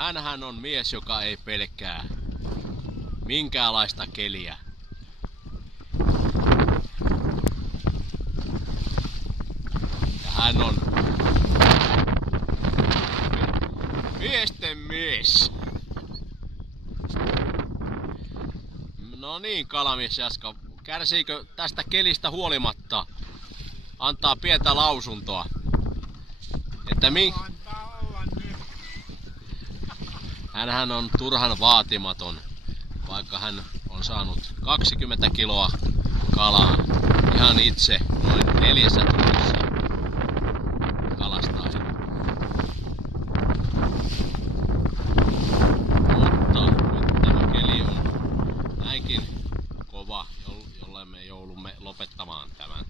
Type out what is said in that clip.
hänhän on mies, joka ei pelkää minkäänlaista keliä. Ja hän on miesten mies. No niin, kalamies Jaska, kärsiikö tästä kelistä huolimatta? Antaa pientä lausuntoa. Että Antaa olla nyt. hänhän on turhan vaatimaton, vaikka hän on saanut 20 kiloa kalaa ihan itse noin 4 tunnissa kalastaen. Mutta nyt tämä keli on näinkin kova, jolle me joudumme lopettamaan tämän.